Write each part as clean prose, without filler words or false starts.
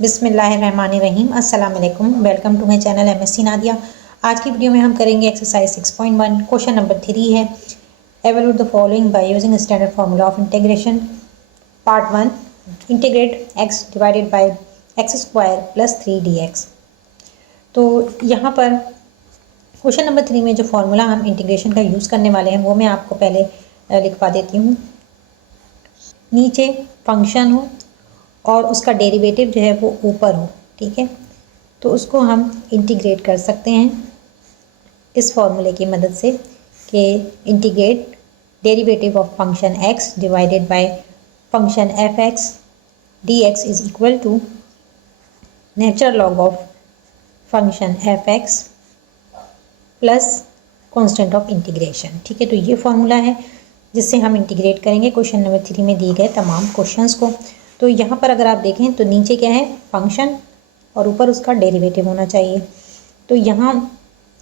बिस्मिल्लाहिर्रहमानिर्रहीम। अस्सलाम वालेकुम। Welcome to my channel MSc Nadia. आज की वीडियो में हम करेंगे एक्सरसाइज 6.1 क्वेश्चन नंबर 3 है। एवैल्यूएट the following by using standard formula of integration. Part 1, integrate x divided bye x square plus 3dx। तो यहाँ पर क्वेश्चन नंबर 3 में जो फार्मूला हम इंटीग्रेशन का यूज़ करने वाले हैं वो मैं आपको पहले लिखवा देती हूँ। नीचे फंक्शन हो और उसका डेरिवेटिव जो है वो ऊपर हो, ठीक है, तो उसको हम इंटीग्रेट कर सकते हैं इस फॉर्मूले की मदद से कि integrate derivative of function x divided by function f(x) dx is equal to natural log of function f(x) plus constant of integration. ठीक है, तो ये फॉर्मूला है जिससे हम इंटीग्रेट करेंगे क्वेश्चन नंबर 3 में दिए गए तमाम क्वेश्चंस को। तो यहाँ पर अगर आप देखें तो नीचे क्या है, फंक्शन और ऊपर उसका डेरिवेटिव होना चाहिए। तो यहाँ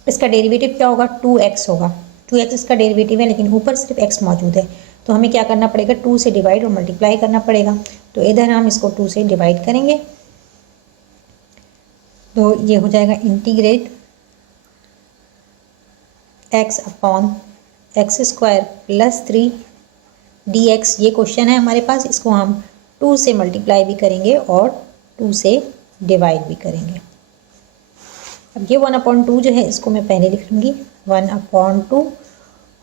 इसका डेरिवेटिव क्या होगा, 2x होगा। 2x इसका डेरिवेटिव है लेकिन ऊपर सिर्फ x मौजूद है, तो हमें क्या करना पड़ेगा, 2 से डिवाइड और मल्टीप्लाई करना पड़ेगा। तो इधर हम इसको 2 से डिवाइड करेंगे तो ये हो जाएगा integrate x upon x square plus 3dx। ये क्वेश्चन है हमारे पास, इसको हम 2 से मल्टीप्लाई भी करेंगे और 2 से डिवाइड भी करेंगे। अब ये 1/2 जो है इसको मैं पहले लिख लूँगी 1/2,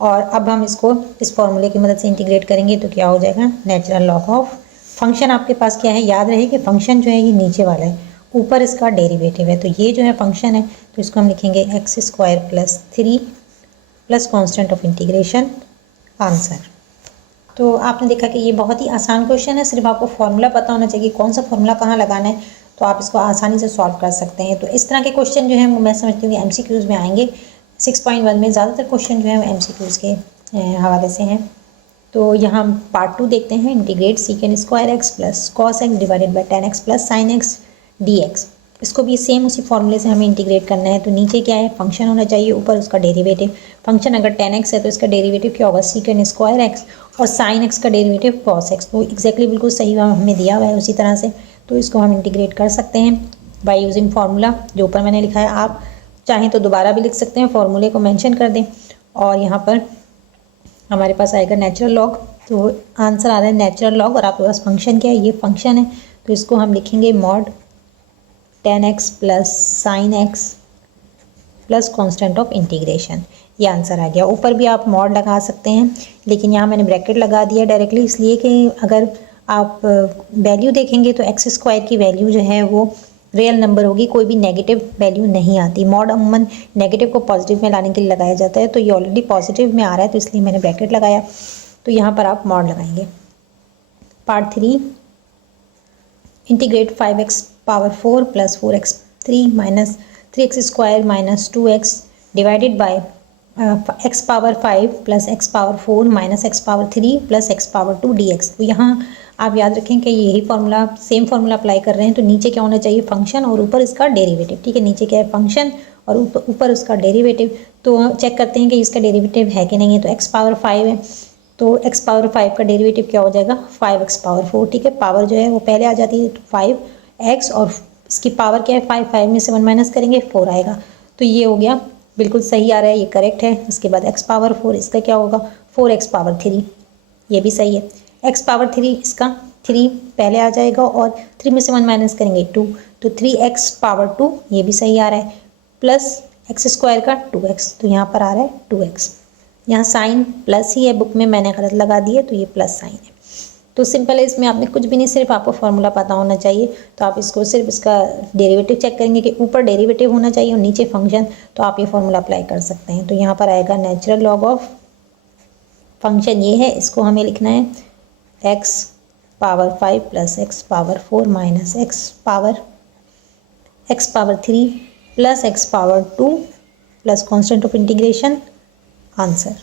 और अब हम इसको इस फॉर्मूले की मदद से इंटीग्रेट करेंगे तो क्या हो जाएगा, नेचुरल लॉग ऑफ फंक्शन। आपके पास क्या है, याद रहे कि फंक्शन जो है ये नीचे वाला है, ऊपर इसका डेरिवेटिव है। तो ये जो है फंक्शन है तो इसको हम लिखेंगे x square plus 3 plus constant of integration, answer. तो आपने देखा कि ये बहुत ही आसान क्वेश्चन है, सिर्फ आपको फार्मूला पता होना चाहिए, कौन सा फार्मूला कहाँ लगाना है, तो आप इसको आसानी से सॉल्व कर सकते हैं। तो इस तरह के क्वेश्चन जो है वो मैं समझती हूँ कि MCQs में आएंगे। 6.1 में ज़्यादातर क्वेश्चन जो है वो MCQs के हवाले से हैं। तो यहाँ हम पार्ट 2 देखते हैं। Integrate सीकेंड square X plus cos x divided by tan x plus sine x dx। इसको भी सेम उसी फॉर्मूले से हमें इंटीग्रेट करना है। तो नीचे क्या है, फंक्शन होना चाहिए, ऊपर उसका डेरिवेटिव। फंक्शन अगर tan x है तो इसका डेरिवेटिव क्या होगा, सीकेंड स्क्वायर एक्स, और साइन एक्स का डेरिवेटिव कॉस एक्स। तो एग्जैक्टली बिल्कुल सही हमें दिया हुआ है उसी तरह से, तो इसको हम इंटीग्रेट कर सकते हैं बाय यूजिंग फार्मूला जो ऊपर मैंने लिखा है। आप चाहें तो दोबारा भी लिख सकते हैं, फार्मूले को मेंशन कर दें, और यहाँ पर हमारे पास आएगा नेचुरल लॉग। तो आंसर आ रहा है नेचुरल लॉग, और आपके पास फंक्शन क्या है, ये फंक्शन है, तो इसको हम लिखेंगे mod tan x plus sine x plus constant of integration. ये आंसर आ गया। ऊपर भी आप मॉड लगा सकते हैं, लेकिन यहाँ मैंने ब्रैकेट लगा दिया डायरेक्टली, इसलिए कि अगर आप वैल्यू देखेंगे तो एक्स स्क्वायर की वैल्यू जो है वो रियल नंबर होगी, कोई भी नेगेटिव वैल्यू नहीं आती। मॉड अमूमन नेगेटिव को पॉजिटिव में लाने के लिए लगाया जाता है, तो ये ऑलरेडी पॉजिटिव में आ रहा है तो इसलिए मैंने ब्रैकेट लगाया। तो यहाँ पर आप मॉड लगाएंगे। Part 3, integrate 5x power 4 plus 4x3 minus 3x square minus 2x divided by x power 5 plus x power 4 minus x power 3 plus x power 2 dx। तो यहाँ आप याद रखें कि यही फार्मूला, सेम फार्मूला अप्लाई कर रहे हैं। तो नीचे क्या होना चाहिए, फंक्शन और ऊपर इसका डेरिवेटिव। ठीक है, नीचे क्या है, फंक्शन और ऊपर उसका डेरिवेटिव। तो चेक करते हैं कि इसका डेरिवेटिव है कि नहीं है। तो x पावर 5 है, तो x पावर 5 का डेरिवेटिव क्या हो जाएगा, 5x पावर 4। ठीक है, पावर जो है वो पहले आ जाती है, तो 5x और इसकी पावर क्या है 5, 5 में से 1 माइनस करेंगे 4 आएगा। तो ये हो गया, बिल्कुल सही आ रहा है, ये करेक्ट है। इसके बाद x पावर 4, इसका क्या होगा 4x पावर 3, ये भी सही है। x पावर 3, इसका 3 पहले आ जाएगा और 3 में से 1 माइनस करेंगे 2, तो 3x पावर 2, ये भी सही आ रहा है, प्लस एक्स स्क्वायर का 2x, तो यहाँ पर आ रहा है 2x। यहाँ साइन प्लस ही है, बुक में मैंने गलत लगा दी है, तो ये प्लस साइन है। तो सिंपल है, इसमें आपने कुछ भी नहीं, सिर्फ आपको फार्मूला पता होना चाहिए। तो आप इसको सिर्फ इसका डेरिवेटिव चेक करेंगे कि ऊपर डेरिवेटिव होना चाहिए और नीचे फंक्शन, तो आप ये फार्मूला अप्लाई कर सकते हैं। तो यहाँ पर आएगा नेचुरल लॉग ऑफ फंक्शन, ये है, इसको हमें लिखना है x power 5 plus x power 4 minus x power 3 plus x power 2 plus constant of integration, answer.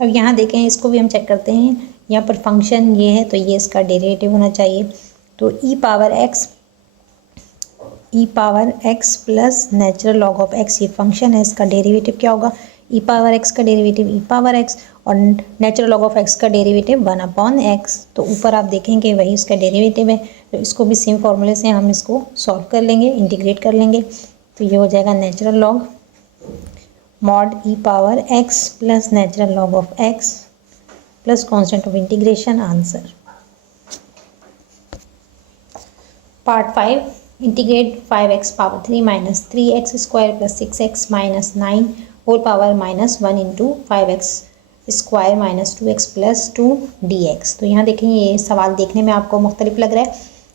अब यहाँ देखें, इसको भी हम चेक करते हैं। यहाँ पर फंक्शन ये है तो ये इसका डेरिवेटिव होना चाहिए। तो e power x plus natural log of x, ये फंक्शन है, इसका डेरिवेटिव क्या होगा, e पावर x का डेरिवेटिव e पावर x, और नेचुरल लॉग ऑफ एक्स का डेरिवेटिव 1/x, तो ऊपर आप देखेंगे वही उसका डेरिवेटिव है, तो इसको भी सेम फॉर्मूले से हम इसको सॉल्व कर लेंगे, इंटीग्रेट कर लेंगे। तो ये हो जाएगा natural log mod e power x plus natural log of x plus constant of integration, answer. Part 5, integrate 5x power 3 minus 3x square plus 6x minus 9 whole power minus 1 into 5x square minus 2x plus 2 dx। तो यहाँ देखें ये सवाल देखने में आपको मुख्तलिफ लग रहा है,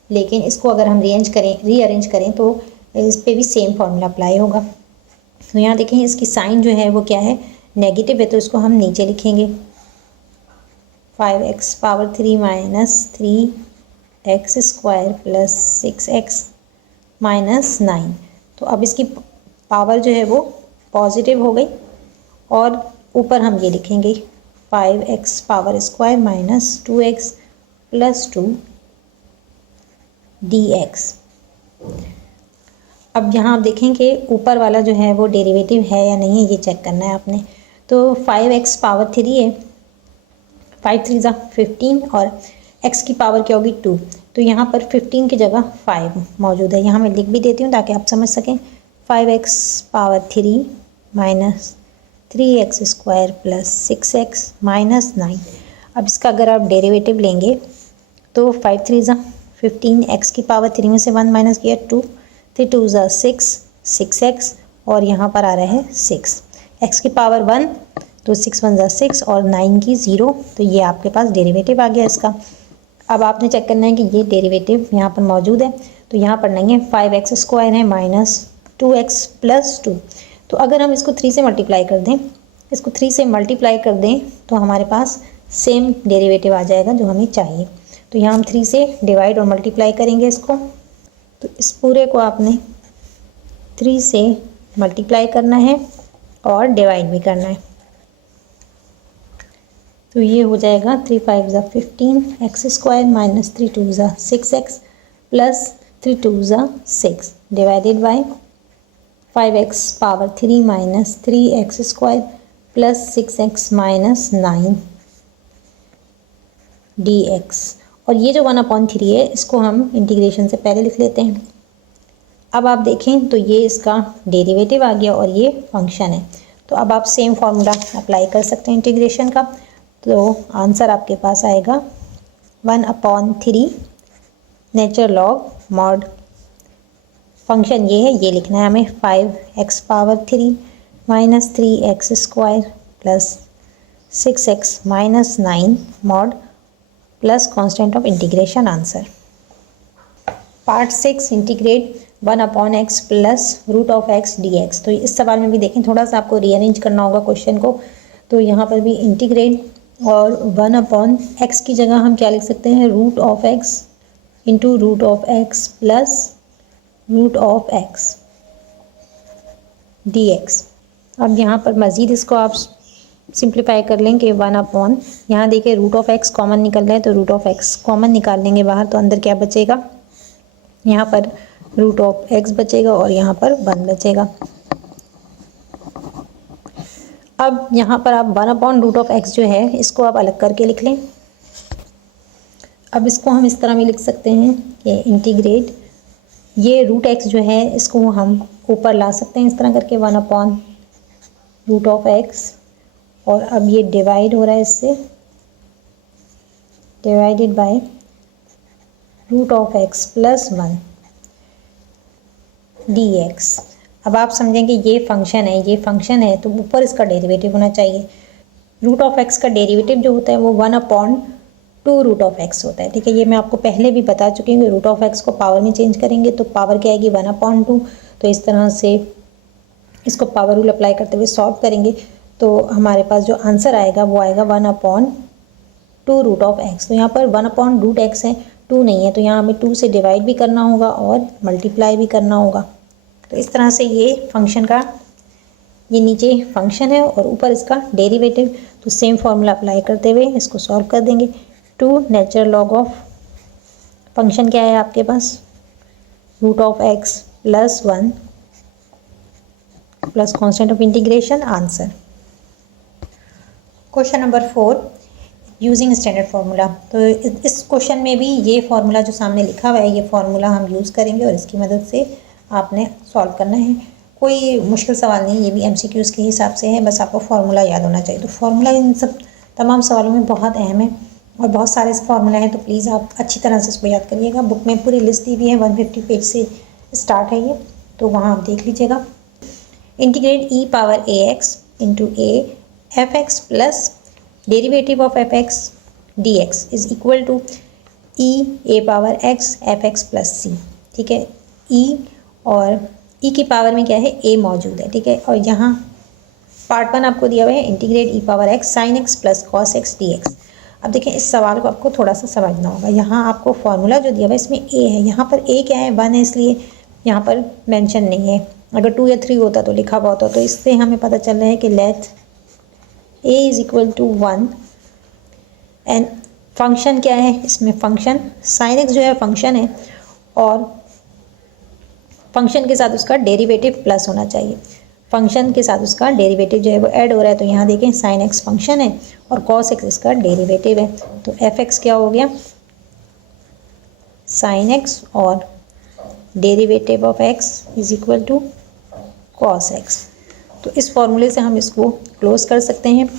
लेकिन इसको अगर हम रीअरेंज करें तो इस पर भी सेम फार्मूला अप्लाई होगा। तो यहाँ देखें इसकी साइन जो है वो क्या है, नेगेटिव है, तो इसको हम नीचे लिखेंगे 5x power 3 minus 3x square plus 6x minus 9। तो अब इसकी पावर जो है वो पॉजिटिव हो गई और ऊपर हम ये लिखेंगे 5x power square minus 2x plus 2 dx। अब यहाँ आप देखेंगे ऊपर वाला जो है वो डेरिवेटिव है या नहीं है, ये चेक करना है आपने। तो 5x पावर 3 है, 5 3 = 15 और x की पावर क्या होगी 2, तो यहाँ पर 15 की जगह 5 मौजूद है। यहाँ मैं लिख भी देती हूँ ताकि आप समझ सकें। 5x power 3 minus 3x square plus 6x minus 9। अब इसका अगर आप डेरिवेटिव लेंगे तो 5 3 = 15, x की पावर 3 में से 1 माइनस किया 2, 3 2 = 6, 6x और यहाँ पर आ रहा है 6, x की पावर 1 तो 6 1 = 6 और 9 की 0, तो ये आपके पास डेरिवेटिव आ गया इसका। अब आपने चेक करना है कि ये डेरिवेटिव यहाँ पर मौजूद है, तो यहाँ पर नहीं है, 5x स्क्वायर है माइनस 2x प्लस 2। तो अगर हम इसको 3 से मल्टीप्लाई कर दें, तो हमारे पास सेम डेरिवेटिव आ जाएगा जो हमें चाहिए। तो यहाँ हम 3 से डिवाइड और मल्टीप्लाई करेंगे इसको, तो इस पूरे को आपने 3 से मल्टीप्लाई करना है और डिवाइड भी करना है। तो ये हो जाएगा 3 5 = 15 x square minus 3 2 = 6x plus 3 2 = 6 divided by 5x power 3 minus 3x square plus 6x minus 9 dx। और ये जो 1/3 है इसको हम इंटीग्रेशन से पहले लिख लेते हैं। अब आप देखें तो ये इसका डेरिवेटिव आ गया और ये फंक्शन है। तो अब आप सेम फार्मूला अप्लाई कर सकते हैं इंटीग्रेशन का। तो आंसर आपके पास आएगा 1/3 नेचुरल लॉग मॉड, फंक्शन ये है, ये लिखना है हमें 5x power 3 minus 3x square plus 6x minus 9 mod plus constant of integration, answer. Part 6, integrate 1/x plus root of x dx। तो इस सवाल में भी देखें थोड़ा सा आपको रीअरेंज करना होगा क्वेश्चन को। तो यहाँ पर भी इंटीग्रेट और 1/x की जगह हम क्या लिख सकते हैं, root of x into root of x plus root of x dx। अब यहाँ पर मज़ीद इसको आप सिंप्लीफाई कर लें कि 1/, यहाँ देखिए रूट ऑफ x कॉमन निकल रहा है, तो रूट ऑफ x कॉमन निकाल लेंगे बाहर, तो अंदर क्या बचेगा, यहाँ पर रूट ऑफ x बचेगा और यहाँ पर 1 बचेगा। अब यहाँ पर आप 1/रूट ऑफ x जो है इसको आप अलग करके लिख लें। अब इसको हम इस तरह भी लिख सकते हैं कि इंटीग्रेट, ये रूट x जो है इसको हम ऊपर ला सकते हैं इस तरह करके 1/रूट ऑफ x, और अब ये डिवाइड हो रहा है इससे, divided by root of x plus 1 dx। अब आप समझें कि ये फंक्शन है तो ऊपर इसका डेरिवेटिव होना चाहिए। रूट ऑफ x का डेरिवेटिव जो होता है वो 1/2 रूट ऑफ x होता है, ठीक है। ये मैं आपको पहले भी बता चुकी हूँ कि रूट ऑफ x को पावर में चेंज करेंगे तो पावर क्या आएगी 1/2। तो इस तरह से इसको पावर रूल अप्लाई करते हुए सॉल्व करेंगे तो हमारे पास जो आंसर आएगा वो आएगा 1/2 रूट ऑफ x। तो यहाँ पर 1/रूट x है, 2 नहीं है, तो यहाँ हमें 2 से डिवाइड भी करना होगा और मल्टीप्लाई भी करना होगा। तो इस तरह से ये फंक्शन का, ये नीचे फंक्शन है और ऊपर इसका डेरिवेटिव, तो सेम फार्मूला अप्लाई करते हुए इसको सॉल्व कर देंगे। 2 नेचुरल लॉग ऑफ फंक्शन क्या है आपके पास, root of x plus 1 plus constant of integration, answer. Question number 4 using standard formula. तो इस क्वेश्चन में भी ये फार्मूला जो सामने लिखा हुआ है ये फार्मूला हम यूज़ करेंगे और इसकी मदद से आपने सॉल्व करना है। कोई मुश्किल सवाल नहीं, ये भी एमसीक्यूज़ के हिसाब से है, बस आपको फार्मूला याद होना चाहिए। तो फार्मूला इन सब तमाम सवालों में बहुत अहम है और बहुत सारे फार्मूला हैं, तो प्लीज़ आप अच्छी तरह से इसको याद करिएगा। बुक में पूरी लिस्ट दी हुई है, 150 पेज से स्टार्ट है ये, तो वहाँ आप देख लीजिएगा। Integrate E power A X into A F X plus derivative of F X D X is equal to E A power X F X plus C. ठीक है, ई और ई की पावर में क्या है, ए मौजूद है। ठीक है, और यहाँ पार्ट 1 आपको दिया हुआ है इंटीग्रेट ई power x sine x plus cos X D x. अब देखें इस सवाल को आपको थोड़ा सा समझना होगा। यहाँ आपको फॉर्मूला जो दिया हुआ है इसमें ए है, यहाँ पर ए क्या है, 1 है, इसलिए यहाँ पर मेंशन नहीं है। अगर 2 या 3 होता तो लिखा हुआ होता। तो इससे हमें पता चल रहा है कि let a is equal to 1 and function क्या है, इसमें फंक्शन साइन एक्स जो है फंक्शन है और फंक्शन के साथ उसका डेरिवेटिव प्लस होना चाहिए। फंक्शन के साथ उसका डेरिवेटिव जो है वो ऐड हो रहा है। तो यहाँ देखें साइन एक्स फंक्शन है और कॉस एक्स इसका डेरिवेटिव है। तो एफ एक्स क्या हो गया, साइन एक्स और derivative of x is equal to cos x. तो इस फॉर्मूले से हम इसको क्लोज कर सकते हैं।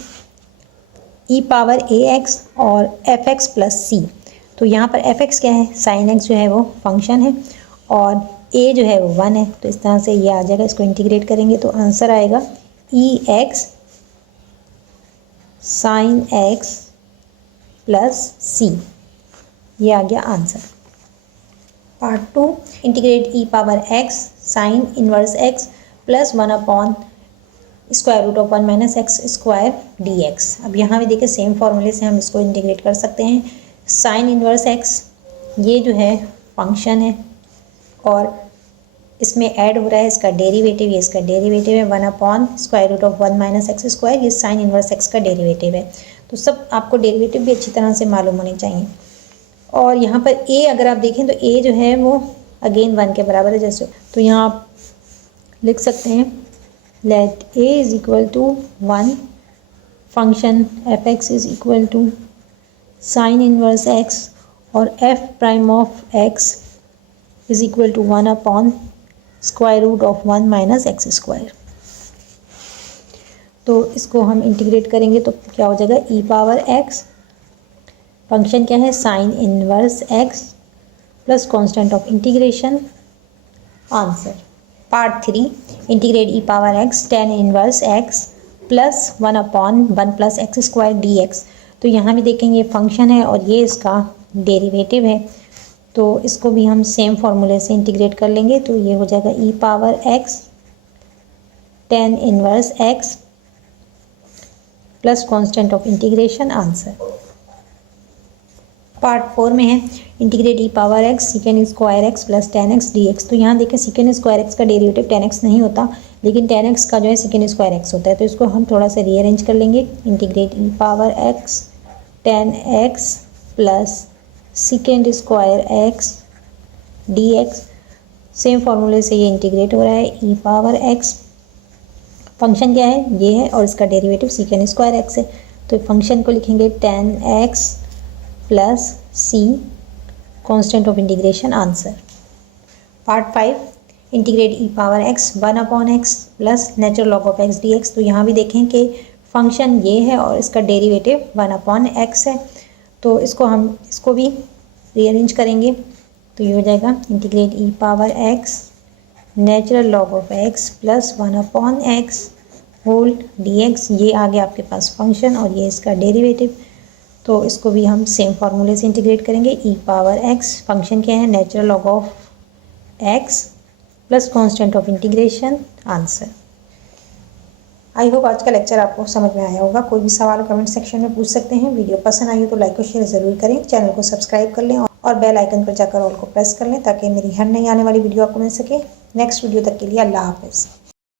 ई पावर ए एक्स और एफ एक्स प्लस सी। तो यहाँ पर एफ एक्स क्या है, साइन एक्स जो है वो फंक्शन है और ए जो है वो 1 है। तो इस तरह से ये आ जाएगा, इसको इंटीग्रेट करेंगे तो आंसर आएगा e x sine x plus C. ये आ गया answer. Part 2 integrate E power x sine inverse x plus 1 upon square root of 1 minus x square d x. अब यहाँ भी देखिए सेम फार्मूले से हम इसको इंटीग्रेट कर सकते हैं। साइन इनवर्स एक्स ये जो है फंक्शन है और इसमें ऐड हो रहा है इसका डेरिवेटिव, ये इसका डेरिवेटिव है 1 upon square root of 1 minus x square, ये साइन इनवर्स एक्स का डेरिवेटिव है। तो सब आपको डेरिवेटिव भी अच्छी तरह से मालूम होने चाहिए। और यहाँ पर ए अगर आप देखें तो ए जो है वो अगेन 1 के बराबर है जैसे, तो यहाँ आप लिख सकते हैं let A is equal to 1 function F X is equal to sine inverse X और F prime of x is equal to 1 upon square root of 1 minus x square. तो इसको हम इंटीग्रेट करेंगे तो क्या हो जाएगा, ई पावर एक्स फंक्शन क्या है, sign inverse x plus constant of integration answer. Part 3 integrate E power X tan inverse x plus 1 upon 1 plus x square d x. तो यहाँ भी देखेंगे ये फंक्शन है और ये इसका डेरिवेटिव है। तो इसको भी हम सेम फार्मूले से इंटीग्रेट कर लेंगे तो ये हो जाएगा E power X tan inverse x plus constant of integration answer. Part 4 में है इंटीग्रेट ई power X second square X plus tan X D x. तो यहाँ देखें सीकेंड स्क्वायर एक्स का डेरिवेटिव टेन एक्स नहीं होता, लेकिन टेन एक्स का जो है सीकेंड स्क्वायर एक्स होता है। तो इसको हम थोड़ा सा रीअरेंज कर लेंगे। इंटीग्रेट ई power X tan x plus second square X D X. Same फार्मूले से ये इंटीग्रेट हो रहा है। ई पावर एक्स फंक्शन क्या है, ये है और इसका डेरिवेटिव सीकेंड स्क्वायर एक्स है। तो फंक्शन को लिखेंगे tan x plus C constant of integration answer. Part 5 integrate E power x 1 upon x plus natural log of x D x. तो यहाँ भी देखें कि फंक्शन ये है और इसका डेरिवेटिव 1 अपॉन एक्स है। तो इसको भी रीअरेंज करेंगे तो ये हो जाएगा integrate E power x natural log of x plus 1 upon x whole d x. ये आ गया आपके पास फंक्शन और ये इसका डेरिवेटिव। तो इसको भी हम सेम फार्मूले से इंटीग्रेट करेंगे। ई पावर एक्स फंक्शन क्या है, natural log of x plus constant of integration answer. I hope आज का लेक्चर आपको समझ में आया होगा। कोई भी सवाल कमेंट सेक्शन में पूछ सकते हैं। वीडियो पसंद आई हो तो लाइक और शेयर ज़रूर करें। चैनल को सब्सक्राइब कर लें और बेल आइकन पर जाकर ऑल को प्रेस कर लें ताकि मेरी हर नई आने वाली वीडियो आपको मिल सके। नेक्स्ट वीडियो तक के लिए अल्लाह हाफ़िज़।